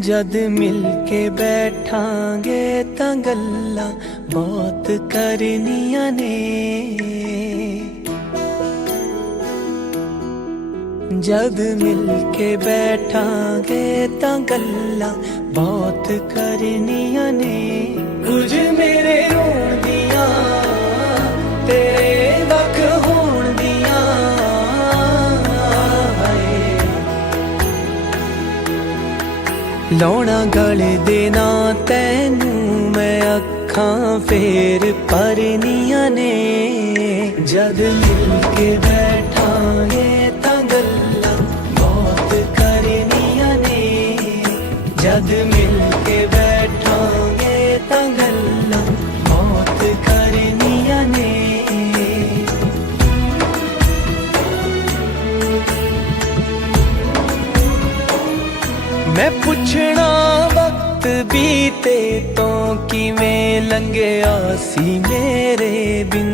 जद मिल के बैठांगे तां गल्लां बहुत करनियां ने। जद मिल के बैठांगे तां गल्लां बहुत करनियां ने। कुछ मेरे रोण दियां तेरे वख होण दियां, लौना गले दे ना तैनू मैं अखां फेर भरनियां ने। जद मिल के बैठांगे तां गल्लां बहुत करनियां ने। जद मिल के बैठांगे तां गल्लां बहुत करनियां ने। मैं पुछना वक्त बीते तो किवें लंघिया सी मेरे बिन।